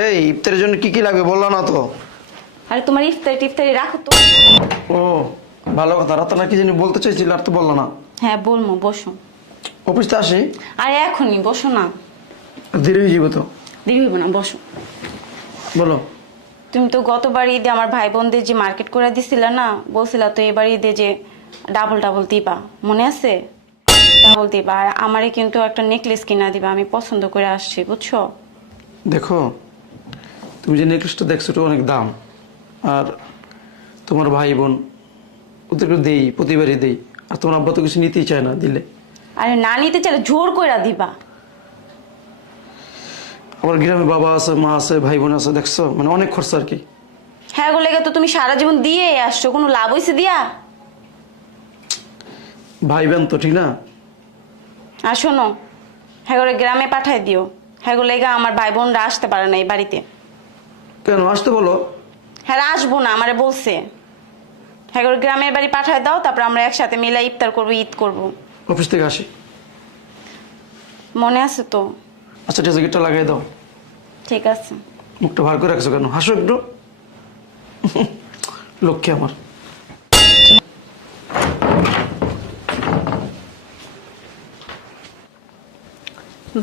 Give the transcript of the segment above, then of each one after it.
এই ইফতারের জন্য কি কি লাগবে বললা না তো? আরে তোমার ইফতারি রাখো তো। ও ভালো কথা, রাতানা কি জানি বলতে চাইছিল আর তো বললো না। হ্যাঁ বলবো, বসো। অফিসতে আসি? আরে এখনই বসো না, দেরি হয়ে যাবো তো। দেরি হইব না, বসো। বলো। তুমি তো গতবার ঈদে আমার ভাই বোনদের যে মার্কেট করে দিছিলে না, বলছিলা তো এবার ঈদে যে ডাবল ডাবল দিবা, মনে আছে? ডাবল দিবা। আর আমারে কিন্তু একটা নেকলেস কিনা দিবা, আমি পছন্দ করে আসছি, বুঝছো? দেখো, তুমি যে নেকলেসটা দেখছো ওটা অনেক দাম, আর তোমার ভাই বোন ওদেরকে দেই, প্রতিবারই দেই, আর তোমার আব্বা তো কিছু নিতেই চায় না, দিলে। আরে না নিতে চাইলে জোর করে দিবা। আমার গ্রামে বাবা আছে, মা আছে, ভাই বোন আছে, দেখছো মানে অনেক খরচা আর কি। হ্যাঁ গো, লেগে তো তুমি সারা জীবন দিয়ে আসছো, কোনো লাভ হয়েছে দিয়া? ভাই বোন তো, ঠিক না? আর শোনো, হ্যাঁ করে গ্রামে পাঠাই দিও। হ্যাঁ গো, লেগে আমার ভাই বোনরা আসতে পারে না এই বাড়িতে। কেন আসতে বলো? হ্যাঁ আসবো না, আমারে বলছে। হ্যাঁ করে গ্রামের বাড়ি পাঠায় দাও, তারপর আমরা একসাথে মিলে ইফতার করবো, ঈদ করবো। অফিস থেকে আসি। মনে আছে তো? আচ্ছা ঠিক আছে, গেটটা লাগাই দাও। ঠিক আছে। মুখটা ভার করে রাখছো কেন? হাসো একটু। লক্ষ্মী আমার।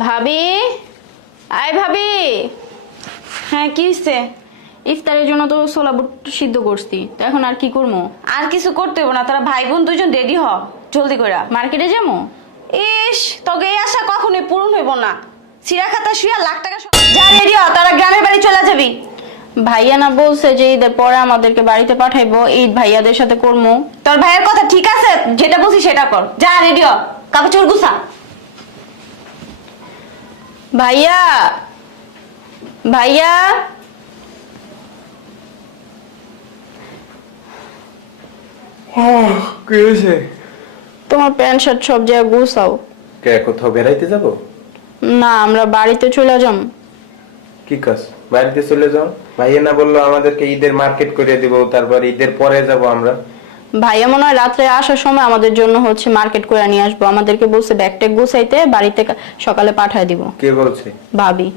ভাবি, আয় ভাবি। হ্যাঁ কি হয়েছে? ইফতারের জন্য তো ছোলা বুট সিদ্ধ করছি, তো এখন আর কি করবো? আর কিছু করতে হবে না, তারা ভাই বোন দুজন রেডি হ, জলদি করে। মার্কেটে যাবো? ইস, তোকে এই আশা কখনোই পূরণ হইব না। সিরা খাতা শুয়া লাখ টাকা যা, রেডি হ, তারা গ্রামের বাড়ি চলে যাবি। ভাইয়া না বলছে যে ঈদের পরে আমাদেরকে বাড়িতে পাঠাইবো, ঈদ ভাইয়াদের সাথে করবো। তোর ভাইয়ের কথা ঠিক আছে, যেটা বলছি সেটা কর। যা রেডি হ, কাপড় চোর গুছা। ভাইয়া, ভাইয়া। কি হয়েছে? তোমার প্যান্ট শার্ট সব জায়গায় গুছাও। কে কোথাও বেড়াইতে যাব? না, আমরা বাড়িতে চলে যাম। কি কাজ? বাড়িতে চলে যাও? ভাইয়া না বললো আমাদেরকে ঈদের মার্কেট করে দিব, তারপর ঈদের পরে যাব আমরা। ভাইয়া মনে হয় রাত্রে আসার সময় আমাদের জন্য মার্কেট করে নিয়ে আসবো, আমাদেরকে বলছে ব্যাগটা গুছাইতে, বাড়িতে সকালে পাঠায় দিব। কে বলছে? ভাবি।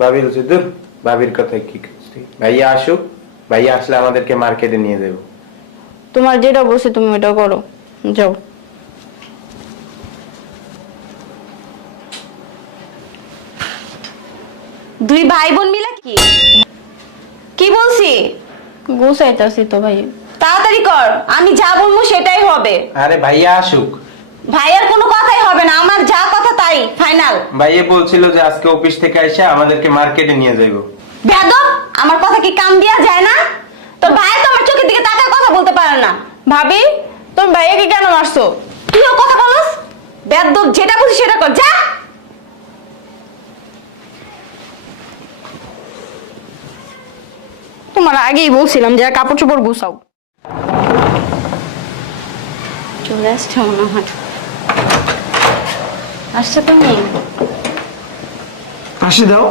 ভাবি বলছে? দূর, ভাবির কথাই কি করছি। ভাইয়া আসুক, ভাইয়া আসলে আমাদেরকে মার্কেটে নিয়ে যাবো। তোমার যেটা বলছে তুমি ওটা করো, যাও। দুই ভাই বোন মিলে কি কি বলছি? গুছাইতাছি তো ভাই। তাড়াতাড়ি কর, আমি যা বলবো সেটাই হবে। আরে ভাইয়া আসুক। ভাইয়ের কোনো কথাই হবে না, আমার যা কথা তাই ফাইনাল। ভাইয়া বলছিল যে আজকে অফিস থেকে এসে আমাদেরকে মার্কেটে নিয়ে যাবো। বেয়াদব, আমার কথা কি কান দিয়া যায় না? তোর ভাই তো আমার চোখের দিকে তাকায় কথা বলতে পারে না। ভাবি, তুমি ভাইয়াকে কেন মারছো? তুইও কথা বলস? বেয়াদব, যেটা বলছিস সেটা কর, যা। তোমার আগেই বলছিলাম যে কাপড় চোপড় গুছাও। চলে আসছে মনে হয়। আসছে তুমি? আসি দাও।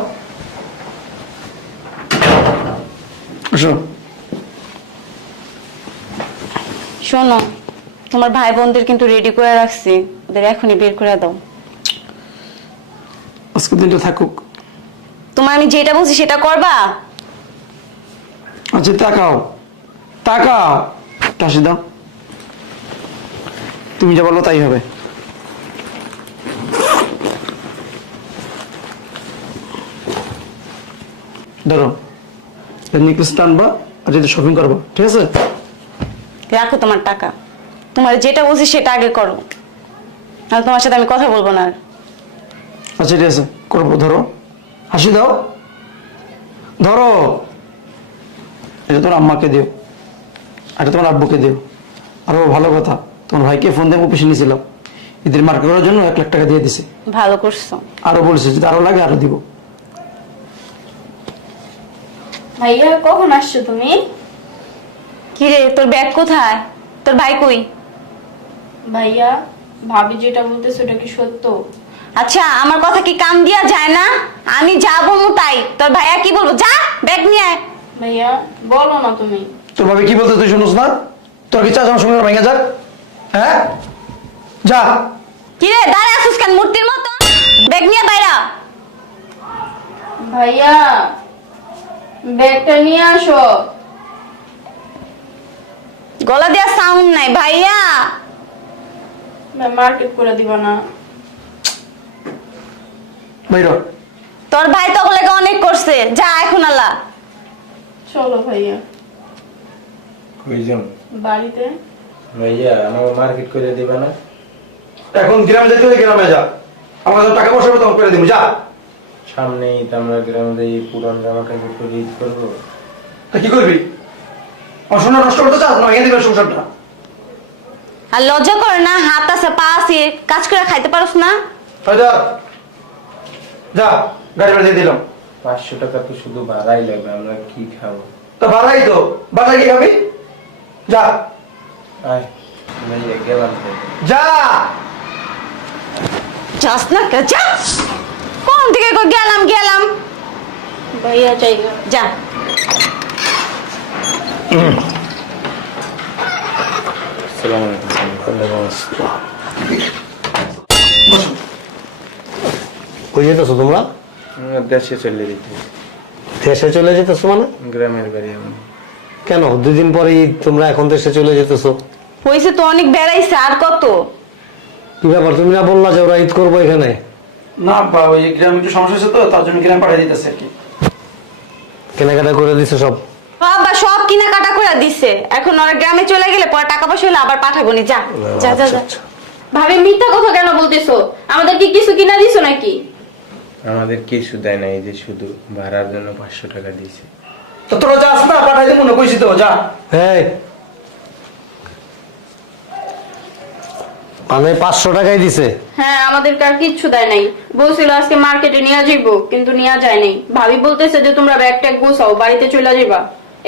আসো। শোনো, তোমার ভাই বোনদের কিন্তু রেডি করে রাখছি, ওদের এখনই বের করে দাও। আজকে দিনটা থাকুক। তোমার আমি যেটা বলছি সেটা করবা? আচ্ছা তাকাও, তাকাও। আসি দাও। তুমি যা বলো তাই হবে। ধরো, নেকলেসটা আনবা আর যেটা শপিং করবো, ঠিক আছে? রাখো তোমার টাকা, তোমার যেটা বলছি সেটা আগে করো, নাহলে তোমার সাথে আমি কথা বলবো না আর। আচ্ছা ঠিক আছে, করবো। ধরো, হাসি দাও, ধরো। এটা তোমার আম্মাকে দিও, আর এটা তোমার আব্বুকে দিও। আরো ভালো কথা, তোমার ভাইকে ফোন দিয়ে অফিসে নিয়েছিলাম, ঈদের মার্কেট করার জন্য 1 লাখ টাকা দিয়ে দিছে। ভালো করছো। আরো বলছে যদি আরো লাগে আরো দিব। ভাইয়া কখন আসছো তুমি? কি রে, তোর ব্যাগ কোথায়? তোর ভাই কই? ভাইয়া, ভাবি যেটা বলতেছে ওটা কি সত্য? আচ্ছা, আমার কথা কি কান দিয়া যায় না? আমি যা বলবো তাই। তোর ভাইয়া কি বলবো? যা, ব্যাগ নিয়ে আয়। ভাইয়া বলো না তুমি। তোর ভাবে কি বলতে তুই শুনোস না? তোর কি চাষ আমার সঙ্গে ভেঙে যাক? হ্যাঁ, যা। কি রে, দাঁড়ায় আসিস কেন মূর্তির মতো? ব্যাগ নিয়ে বাইরা। ভাইয়া, ব্যাগটা নিয়ে আসো। গলা দেওয়ার সাউন্ড নাই ভাইয়া। মার্কেট করে দিব না। বাইর হ। তোর ভাই তো ওগুলোকে অনেক করছে, যা এখন আলা। চলো ভাইয়া। কইজন বাড়িতে ভাইয়া আমাকে মার্কেট করে দিবা না? এখন গ্রামে যেতে হলে গ্রামে যা, আমার কাছে টাকা পয়সা হবে তখন করে দিব, যা। সামনেই তো আমরা গ্রামে এই পুরান জামা কাপড় পরে ঈদ করবো। তা কি করবি? আমার সোনা নষ্ট করতে চাস না, ভেঙে দিবে সংসারটা। আর লজ্জা করে না? হাত আছে পা আছে, কাজ করে খাইতে পারস না? হয় যা, যা, গাড়ি ভাড়া দিয়ে দিলাম। 500 টাকা তো শুধু ভাড়াই লাগবে, আমরা কি খাবো? তা ভাড়াই তো, বাজারে কি খাবি? যা, আয় ভাইয়া গেলাম তো। যা। যাস না কে? যা। কোন দিকে কই গেলাম গেলাম? ভাইয়া যাই। যা। আসসালামু আলাইকুম। বসো। কই যেতেছো তোমরা? আমরা দেশে চলে যেতে, দেশে চলে যেতেছো মানে? গ্রামের বাড়ি আমার। কেন 2 দিন পরে তোমরা এখন দেশে চলে যেতেছো? হইছে তো অনেক বেড়াইছে, আর কত? কি ব্যাপার, তুমি না বললা যে ওরা ঈদ করবো এখানে? না বা ওই গ্রামে একটু সমস্যা হচ্ছে তো, তার জন্য গ্রাম পাঠিয়ে দিতেছে আর কি। কেনাকাটা করে দিছো সব? বাবা সব কিনাকাটা করে দিছে, এখন ওরা গ্রামে চলে গেলে পরে টাকা পয়সা হলে আবার পাঠাবো নি। যা যা যা যা। ভাবি মিথ্যা কথা কেন বলতেছো? আমাদের কি কিছু কিনা দিছো নাকি? আমাদের কিছু দেয় নাই, যে শুধু ভাড়ার জন্য 500 টাকা দিয়েছে। তো তোরা যাস না, পাঠাই দিব না, কইছি তো, যা। এই মানে 500 টাকাই দিছে? হ্যাঁ, আমাদেরকে আর কিচ্ছু দেয় নাই। বলছিল আজকে মার্কেটে নিয়ে যাইবো, কিন্তু নিয়ে যায় নাই। ভাবি বলতেছে যে তোমরা ব্যাগ ট্যাগ গোছাও, বাড়িতে চলে যাবা,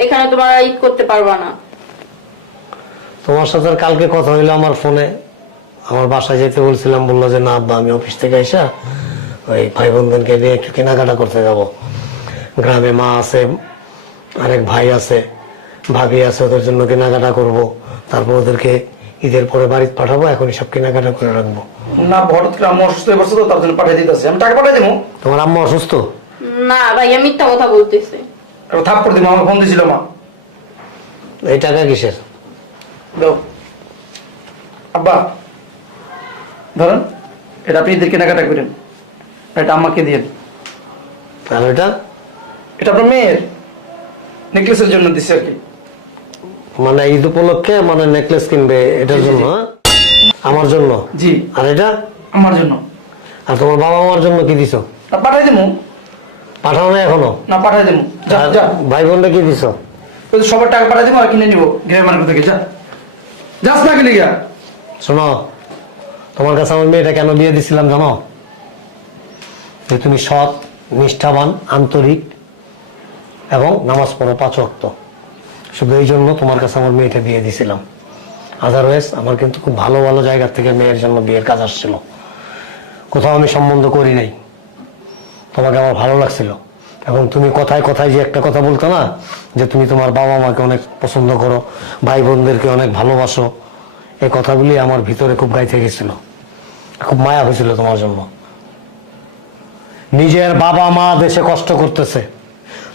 এখানে তোমরা ঈদ করতে পারবা না। তোমার সাথে আর কালকে কথা হইলো আমার ফোনে, আমার বাসায় যেতে বলছিলাম, বললো যে না আব্বা আমি অফিস থেকে আইসা ওই ভাই বোনদেরকে নিয়ে একটু কেনাকাটা করতে যাব। গ্রামে মা আছে, আরেক ভাই আছে, ভাবি আছে, ওদের জন্য কেনাকাটা করব, তারপর ওদেরকে ঈদের পরে বাড়িতে পাঠাবো, এখনই সব কেনাকাটা করে রাখবো। না হঠাৎ করে আম্মু অসুস্থ হয়ে পড়ছে তো, তার জন্য পাঠিয়ে দিতেছে। আমি টাকা পাঠিয়ে দেবো। তোমার আম্মা অসুস্থ? না ভাইয়া মিথ্যা কথা বলতেছে। থাপ্পড় দিব, আমার ফোন দিয়েছিল মা। এই টাকা কিসের? দাও আব্বা, ধরেন এটা আপনি ঈদের কেনাকাটা করেন, এটা আম্মাকে দিয়ে। আর ওইটা? এটা আপনার মেয়ের নেকলেসের জন্য দিচ্ছে আর কি। মানে ঈদ উপলক্ষে মানে নেকলেস কিনবে এটার জন্য? হ্যাঁ? আমার জন্য? জি। আর এটা? আমার জন্য। আর তোমার বাবা মার জন্য কি দিছো? না পাঠাই দেবো। পাঠাও না এখনো? না পাঠাই দেবো, যা আর যা। ভাই বোনরা কি দিছো? ওই সবার টাকা পাঠাই দেবো আর কিনে নিবো গ্রামের মার্কেট থেকে, যা। যাস না কিনে গিয়া। শোনো, তোমার কাছে আমার মেয়েটা কেন বিয়ে দিছিলাম জানো? যে তুমি সৎ, নিষ্ঠাবান, আন্তরিক এবং নামাজ পড়ো 5 ওয়াক্ত। শুধু এই জন্য তোমার কাছে আমার মেয়েটা বিয়ে দিছিলাম। আদারওয়াইজ আমার কিন্তু খুব ভালো ভালো জায়গা থেকে মেয়ের জন্য বিয়ের কাজ আসছিল, কোথাও আমি সম্বন্ধ করি নাই। তোমাকে আমার ভালো লাগছিল, এবং তুমি কথায় কথায় যে একটা কথা বলতো না, যে তুমি তোমার বাবা মাকে অনেক পছন্দ করো, ভাই বোনদেরকে অনেক ভালোবাসো, এই কথাগুলি আমার ভিতরে খুব গাইতে গেছিল, খুব মায়া হয়েছিল তোমার জন্য। নিজের বাবা মা দেশে কষ্ট করতেছে,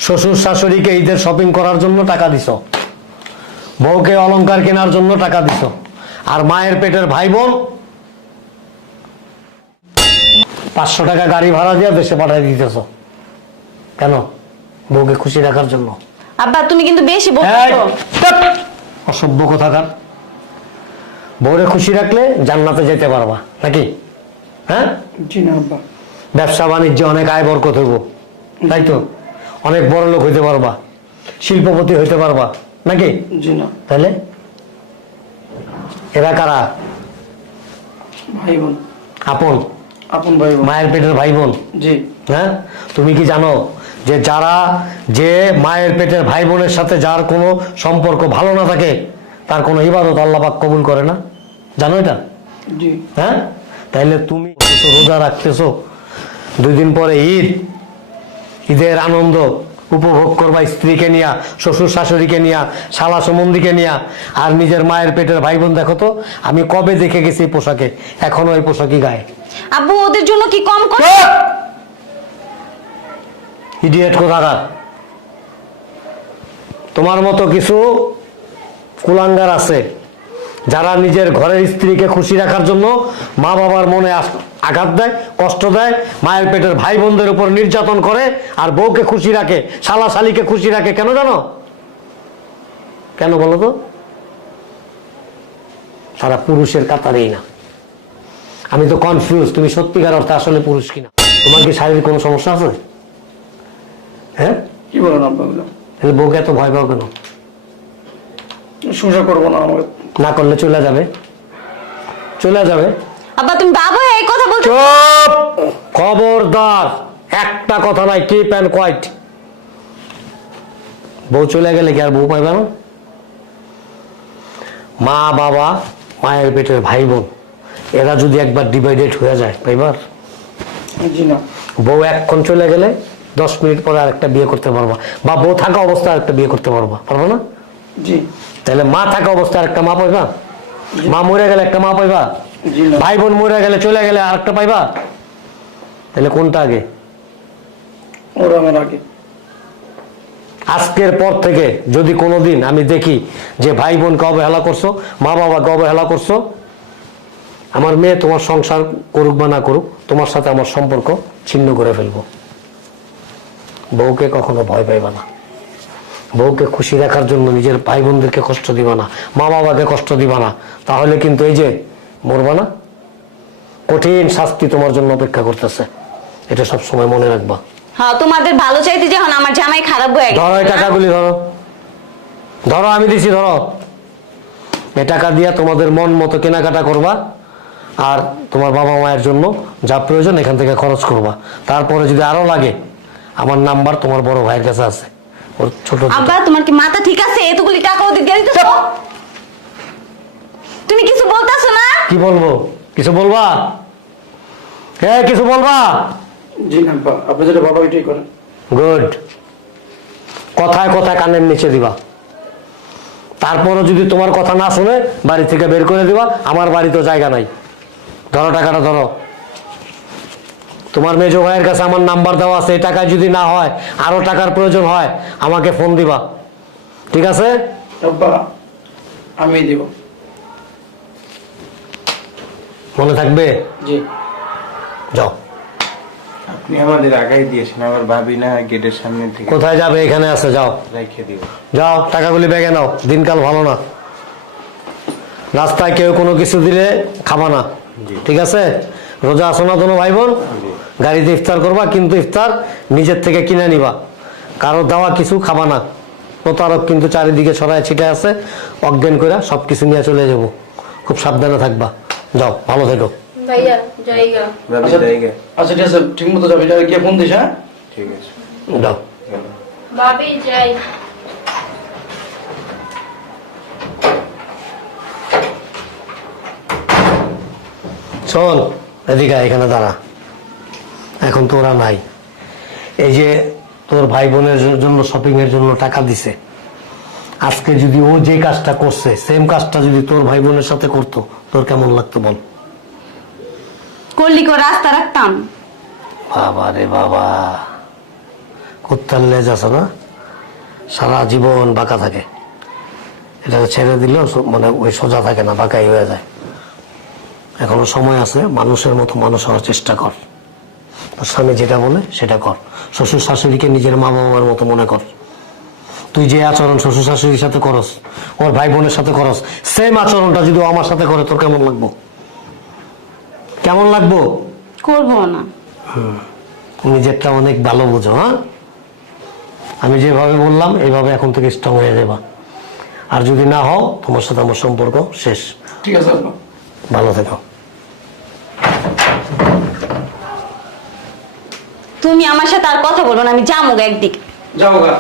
শ্বশুর শাশুড়িকে ঈদের শপিং করার জন্য টাকা দিছো, বউকে অলংকার কেনার জন্য টাকা দিছো, আর মায়ের পেটের ভাই বোন 500 টাকা গাড়ি ভাড়া দিয়ে দেশে পাঠিয়ে দিতেছো। কেন? বউকে খুশি রাখার জন্য। আব্বা তুমি কিন্তু বেশি এই, বলছো। চুপ! অসভ্য কথাকার। বউরে খুশি রাখলে জান্নাতে যেতে পারবা নাকি? হ্যাঁ? জি না আব্বা। ব্যবসা বাণিজ্যে অনেক আয় বরকত হইব, তাই তো? অনেক বড় লোক হইতে পারবা, শিল্পপতি হইতে পারবা নাকি? জি না। তাহলে এরা কারা? ভাই বোন। আপন? আপন ভাই বোন। মায়ের পেটের ভাই বোন। জি। হ্যাঁ, তুমি কি জানো যে যে মায়ের পেটের ভাই বোনের সাথে যার কোনো সম্পর্ক ভালো না থাকে, তার কোনো ইবাদত আল্লাহ পাক কবুল করে না? জানো এটা? জি। হ্যাঁ, তাইলে তুমি রোজা রাখতেছো, 2 দিন পরে ঈদ, ঈদের আনন্দ উপভোগ করবা স্ত্রীকে নিয়া, শ্বশুর শাশুড়িকে নিয়া, শালা সম্বন্ধীকে নিয়া, আর নিজের মায়ের পেটের ভাই বোন দেখো তো, আমি কবে দেখে গেছি এই পোশাকে, এখনো এই পোশাকই গায়ে। আব্বু ওদের জন্য কি কম করে? ইডিয়েট কোথাকার! তোমার মতো কিছু কুলাঙ্গার আছে যারা নিজের ঘরের স্ত্রীকে খুশি রাখার জন্য মা বাবার মনে আঘাত দেয়, কষ্ট দেয়, মায়ের পেটের ভাই বোনদের উপর নির্যাতন করে, আর বউকে খুশি রাখে, শালা শালিকে খুশি রাখে। কেন জানো? কেন বলো তো? তারা পুরুষের কাতারেই না। আমি তো কনফিউজ, তুমি সত্যিকার অর্থে আসলে পুরুষ কিনা। তোমার কি শারীরিক কোনো সমস্যা আছে? হ্যাঁ, কি বলেন আব্বা এগুলো? তাহলে বউকে এত ভয় পাও কেন? সংসার করবো না আমাকে। না করলে চলে যাবে, চলে যাবে। আব্বা তুমি বাবা হয়ে এই কথা বলছো? চুপ! খবরদার, একটা কথা নাই, কিপ অ্যান্ড কোয়াইট। বউ চলে গেলে কি আর বউ পাইবে না? মা বাবা, মায়ের পেটের ভাই বোন, এরা যদি একবার ডিভাইডেড হয়ে যায়, পাইবার? জি না। বউ এক্ষণ চলে গেলে 10 মিনিট পরে আরেকটা বিয়ে করতে পারবা, বা বউ থাকা অবস্থায় আরেকটা বিয়ে করতে পারবা, পারবা না? জি। তাহলে মা থাকা অবস্থায় আরেকটা মা পাইবা? মা মরে গেলে একটা মা পাইবা? জি না। ভাই বোন মরে গেলে, চলে গেলে আরেকটা পাইবা? তাহলে কোনটা আগে? ওরা আমার আগে। আজকের পর থেকে যদি কোনোদিন আমি দেখি যে ভাই বোনকে অবহেলা করছো, মা বাবাকে অবহেলা করছো, আমার মেয়ে তোমার সংসার করুক বা না করুক, তোমার সাথে আমার সম্পর্ক ছিন্ন করে ফেলবো। বউকে কখনো ভয় পাইবা না। বউকে খুশি রাখার জন্য নিজের ভাই বোনদেরকে কষ্ট দিবা না, মা বাবাকে কষ্ট দিবা না, তাহলে কিন্তু এই যে মরবা না, কঠিন শাস্তি তোমার জন্য অপেক্ষা করতেছে। এটা সব সময় মনে রাখবা। হ্যাঁ, তোমাদের ভালো চাইতে যখন আমার জামাই খারাপ হয়ে গেছে। ধরো এই টাকাগুলি, ধরো ধরো, আমি দিছি, ধরো। এই টাকা দিয়ে তোমাদের মন মতো কেনাকাটা করবা, আর তোমার বাবা মায়ের জন্য যা প্রয়োজন এখান থেকে খরচ করবা। তারপরে যদি আরো লাগে, আমার নাম্বার তোমার বড় ভাইয়ের কাছে আছে, ওর ছোট ছোট- আব্বা তোমার কি মাথা ঠিক আছে? এতগুলি টাকা ওদের দিয়ে দিতেছো? তুমি কিছু বলতেছো না? কি বলবো? কিছু বলবা? হ্যাঁ, কিছু বলবা? জি না আব্বা, আপনি যেটা বাবা ওইটাই করেন। গুড। কথায় কথায় কানের নিচে দিবা। তারপরও যদি তোমার কথা না শুনে বাড়ি থেকে বের করে দিবা। আমার বাড়িতেও জায়গা নাই। ধরো টাকাটা, ধরো। তোমার মেজো ভাইয়ের কাছে আমার নাম্বার দেওয়া আছে। এই টাকা যদি না হয়, আরো টাকার প্রয়োজন হয়, আমাকে ফোন দিবা, ঠিক আছে? আব্বা আমি দিব। মনে থাকবে? জি। যাও। আপনি আমাদের আগাই দিয়েছেন, আমার ভাবি না গেটের সামনে থেকে কোথায় যাবে? এখানে আছে, যাও রেখে দিব। যাও, টাকাগুলি ব্যাগে নাও। দিনকাল ভালো না, রাস্তায় কেউ কোনো কিছু দিলে খাবা না, ঠিক আছে? রোজা আসো না তোনো ভাই বোন? গাড়িতে ইফতার করবা, কিন্তু ইফতার নিজের থেকে কিনে নিবা, কারো দেওয়া কিছু খাবা না। প্রতারক কিন্তু চারিদিকে ছড়ায় ছিটায় আছে, অজ্ঞান করে সবকিছু নিয়ে চলে যাব। খুব সাবধানে থাকবা। যাও, ভালো থেকো। ভাইয়া জায়গা। ভাবি আচ্ছা জায়গা। আচ্ছা ঠিক আছে, ঠিক মতো যাবি। এটা গিয়ে ফোন দিস। হ্যাঁ ঠিক আছে। যাও। ভাবি যাই। শোন, এদিকে আয়, এখানে দাঁড়া। এখন তো ওরা নাই। এই যে তোর ভাই বোনের জন্য শপিং এর জন্য টাকা দিছে, আজকে যদি ও যে কাজটা করছে সেম কাজটা যদি তোর ভাই বোনের সাথে করতো, তোর কেমন লাগতো বল? করলি কো রাস্তা রাখতাম। বাবা রে বাবা, কুত্তার লেজ আছে না, সারা জীবন বাঁকা থাকে। এটাকে ছেড়ে দিলেও মানে ওই সোজা থাকে না, বাঁকাই হয়ে যায়। এখনো সময় আছে, মানুষের মতো মানুষ হওয়ার চেষ্টা কর। তোর স্বামী যেটা বলে সেটা কর। শ্বশুর শাশুড়িকে নিজের মা বাবার মতো মনে কর। তুই যে আচরণ শ্বশুর শাশুড়ির সাথে করস, ওর ভাই বোনের সাথে করস, সেম আচরণটা যদি ও আমার সাথে করে, তোর কেমন লাগবো? কেমন লাগবো? করবো না। নিজেরটা অনেক ভালো বুঝো। হ্যাঁ, আমি যেভাবে বললাম এইভাবে এখন থেকে স্ট্রং হয়ে যাবা। আর যদি না হও, তোমার সাথে আমার সম্পর্ক শেষ। ঠিক আছে আব্বা। ভালো থেকো। তুমি আমার সাথে আর কথা বলবো না, আমি যাবো একদিকে। যাও গা।